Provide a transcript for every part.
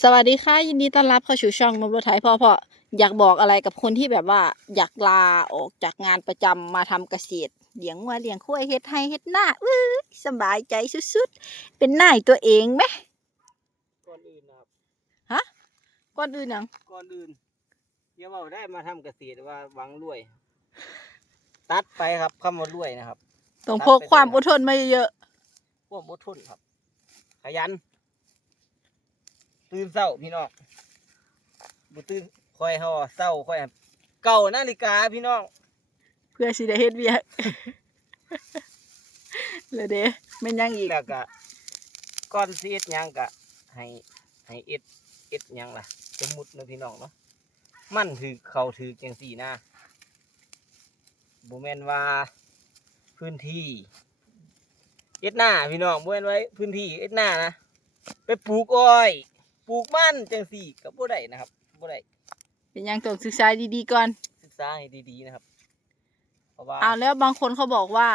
สวัสดีค่ะ ยินดีต้อนรับเข้าสู่ช่องนบรถไทยพ่อพ่ออยากบอกอะไรกับคนที่แบบว่า อยากลาออกจากงานประจำมาทำเกษตรเลี้ยงวัวเลี้ยงควายเฮ็ดไร่เฮ็ดนาอื้อสบายใจสุดๆ เป็นนายตัวเองไหมก่อนอื่นนะครับก่อนอื่นหยังก่อนอื่นอย่าว่าได้มาทำเกษตรว่าหวังรวย ตัดไปครับคำว่ารวยนะครับต้องพกความอดทนมาเยอะพวกอดทนครับ ขยัน ตื่นเศร้าพี่น้องบ่ตื่นคอยห่อเศร้าคอยเก่านาฬิกาพี่น้องๆเพื่อสิได้เฮ็ดเวียกเลยเด้แม่นยังอีกแล้วก็ก่อนสิเอ็ดหยังก็ให้ให้เอ็ดเอ็ดหยังล่ะสมมุติเนาะพี่น้องเนาะมันถือเขาถือจังสี่นะบ่แม่นว่าพื้นที่เอ็ดหน้าพี่น้องบ่แม่นไว้พื้นที่เอ็ดหน้านะไปปลูกอ้อยป ลูกมันจังสี่ก็บ่ได้นะครับบ่ได้เป็นยังต้องศึกษาดีๆก่อน ศึกษาให้ดีๆนะครับเพราะว่าเอาแล้วบางคนเขาบอกว่า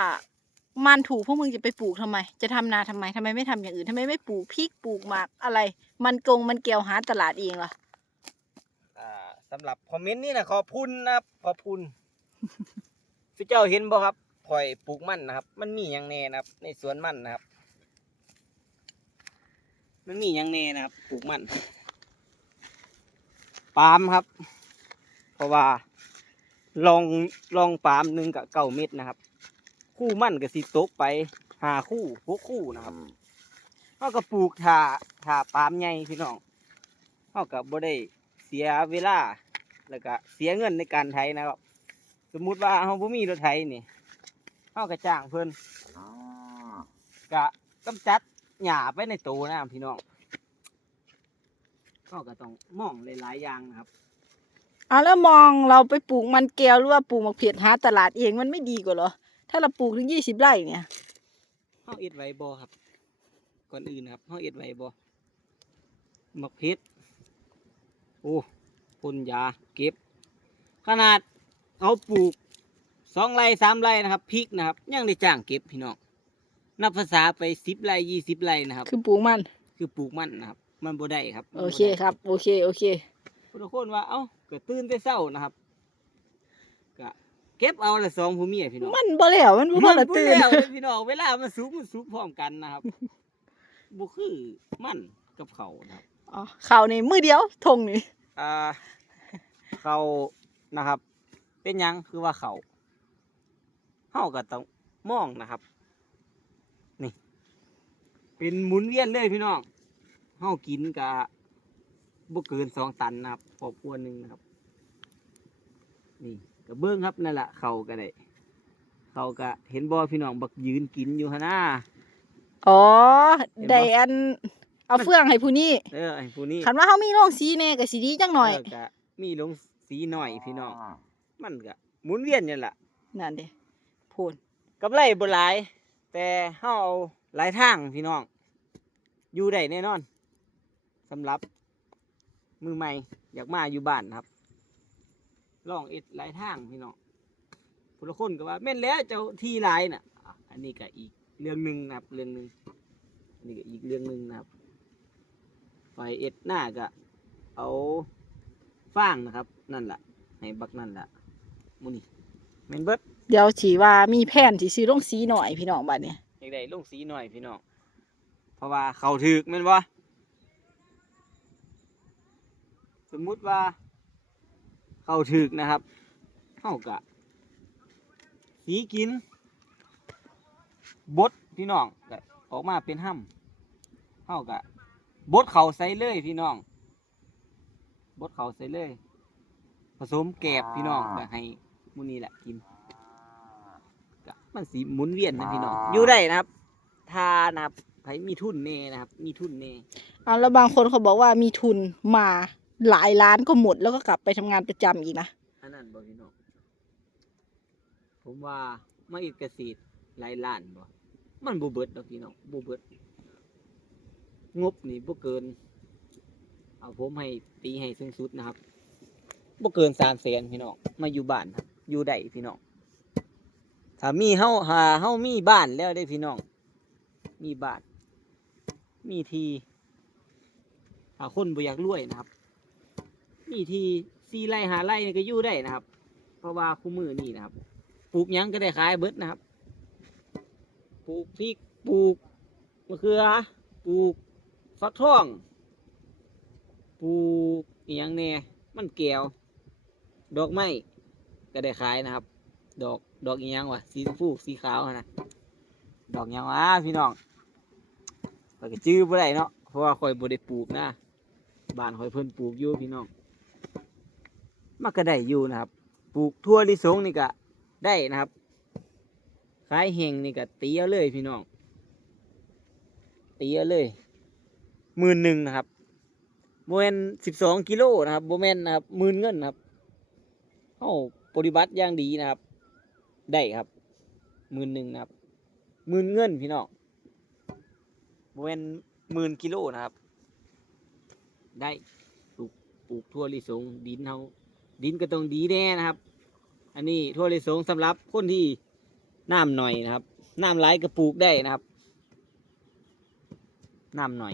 มันถูกพวกมึงจะไปปลูกทำไม จะทำนาทำไมทำไมไม่ทำอย่างอื่นทำไมไม่ปลูกพริกปลูกหมากอะไร มันกงมันเกี่ยวหาตลาดเองล่ะอ่าสำหรับคอมเมนต์นี้นะขอบคุณนะครับขอบคุณสุเจ้าเห็นบ่ครับข่อยปลูกมันนะครับ มันมีอย่างแน่นะครับ ในสวนมันนะครับ มันมีอย่างแน่นะครับปลูกมันปาล์มครับ เพราะว่าลองลองปาล์มหนึ่งกับเก้าเม็ดนะครับ คู่มันกับสิตกไปหาคู่หกคู่นะครับเขาก็ปลูกถ่าถ่าปาล์มใหญ่พี่น้องเขาก็บ่ได้เสียเวลาแล้วก็เสียเงินในการไถนะครับ สมมุติว่าเขาบ่มีรถไถนี่เขาก็จ้างเพิ่นก็กำจัด หญ้าไปในตัวนะครับพี่น้องเขาก็ต้องมองหลายๆอย่างนะครับเอาแล้วมองเราไปปลูกมันแก้วหรือว่าปลูกมะเขือหาตลาดเองมันไม่ดีกว่าเหรอ ถ้าเราปลูกถึงยี่สิบไร่เนี่ยเฮาเอ็ดไว้บ่ครับ ก่อนอื่นนะครับเฮาเอ็ดไว้บ่มักเพชรโอ้พ่นยาเก็บ ขนาดเขาปลูกสองไร่สามไร่นะครับพริกนะครับ ยังได้จ้างเก็บพี่น้อง นับภาษาไปสิบไร่ยี่สิบไร่นะครับ คือปลูกมัน คือปลูกมันนะครับ มันบ่ได้ครับโอเคครับ โอเค โอเค ทุกคนว่าเอ้าก็ตื่นแต่เช้านะครับก็เก็บเอาละสองผู้เมียพี่น้อง มันบ่แล้วมันบ่พอละตื่น มับ่แล้วเด้อพี่น้องเวลามันสุกมันสุกพร้อมกันนะครับบุคือมันกับเขาวนะครับ อ๋อข่าวนี่มือเดียวทงนี่อ่าเขานะครับ เป็นหยังคือว่าเขาเฮาก็ต้องมองนะครับนี่ เป็นหมุนเวียนเลยพี่น้องเฮากินกะบ่เกินสองตันนะครับครอบครัวหนึ่งนะครับ นี่ก็เบิ้งครับนั่นแหละเขาก็ได้เขาก็เห็นบ่พี่น้องบักยืนกินอยู่ฮะนะอ๋อเห็นบ่ได้อัน เอาเฟืองให้ผู้นี้เออไอ้ผู้นี้คันว่าเฮามีโรงสีแน่ก็สิดีจังหน่อยเก็มีลงสีหน่อยพี่น้องมันก็หมุนเวียนนี่แหละนั่นเด้พูนกำไรบ่หลาย แต่เฮาเอาหลายทางพี่น้อง อยู่ได้แน่นอนสำหรับมือใหม่อยากมาอยู่บ้านครับ ลองเอ็ดหลายทางพี่น้องผู้ละคนก็ว่าแม่นแล้วเจ้าที่หลายน่ะอะ อันนี้ก็อีกเรื่องหนึ่งนะครับ เรื่องหนึ่งอันนี้ก็อีกเรื่องหนึ่งนะครับไฟเอ็ดหน้าก็เอาฟางนะครับ นั่นแหละให้บักนั่นแหละมูนี่แม่นเบิดเดี๋ยวสิว่ามีแผ่นสิซื้อโรงสีหน่อยพี่น้องบัดนี้อยากได้ลงสีหน่อยพี่น้องเพราะว่าเขาถึกแม่นบ่สมมุติว่าเขาถึกนะครับเฮากะสีกิน บดพี่น้องออกมาเป็นห้ำเฮากะบดเขาใส่เลยพี่น้อง บดเขาใส่เลย ผสมแกบพี่น้องก็ให้มูนี่แหละกิน มันสีหมุนเวียนนะพี่น้องอยู่ได้นะครับทานะครับใครมีทุนเน่นะครับ มีทุนเน่เอาแล้วบางคนเขาบอกว่ามีทุนมาหลายล้านก็หมดแล้วก็กลับไปทำงานประจำอีกนะอันนั้นบ่พี่น้องผมว่ามาอีกเกษตรหลายล้านบ่มันบ่เบิดดอกพี่น้องบ่เบิดงบนี่บ่เกิน เอาผมให้ตีให้สูงสุดนะครับบ่เกินสามแสนพี่น้องมาอยู่บ้านครับอยู่ได้พี่น้อง ถ้ามีเฮาหาเฮามีบ้านแล้วได้พี่น้อง มีบ้าน มีทีถ้าคนบ่อยากรวยนะครับนี่ที่สี่ไร่หาไร่นี่ก็อยู่ได้นะครับ เพราะว่าคู่มือนี่นะครับ ปลูกหยังก็ได้ขายเบิดนะครับ ปลูกพริก ปลูกมะเขือ ปลูกฟักทอง ปลูกอหยังแหน่ มันแก้ว ดอกไม้ก็ได้ขายนะครับ ดอกดอกอีหยังวะสีชมพูสีขาวหั้นนะดอกหยังวะพี่น้องข้อยก็จื้อบ่ได้เนาะเพราะว่าข่อยบ่ได้ปลูกนะบ้านข่อยเพิ่นปลูกอยู่พี่น้องมันก็ได้อยู่นะครับ ปลูกทั่วลิสงนี่ก็ได้นะครับขายเฮงนี่ก็ตีเอาเลยพี่น้องตีเอาเลยหมื่นหนึ่งนะครับโมเมนสิบสองกิโลนะครับโมเมนนะครับหมื่นเงินนะครับเอาปฏิบัติอย่างดีนะครับ ได้ครับหมื่นหนึ่งนะครับหมื่นเงินพี่น้องโมเมนหมื่นกิโลนะครับ ได้ปลูกปลูกทั่วลิสงดินเฮาดินก็ต้องดีแน่นะครับ อันนี้ทั่วลิสงสำหรับคนที่น้ำหน่อยนะครับน้ำไหลก็ปลูกได้นะครับน้ำหน่อย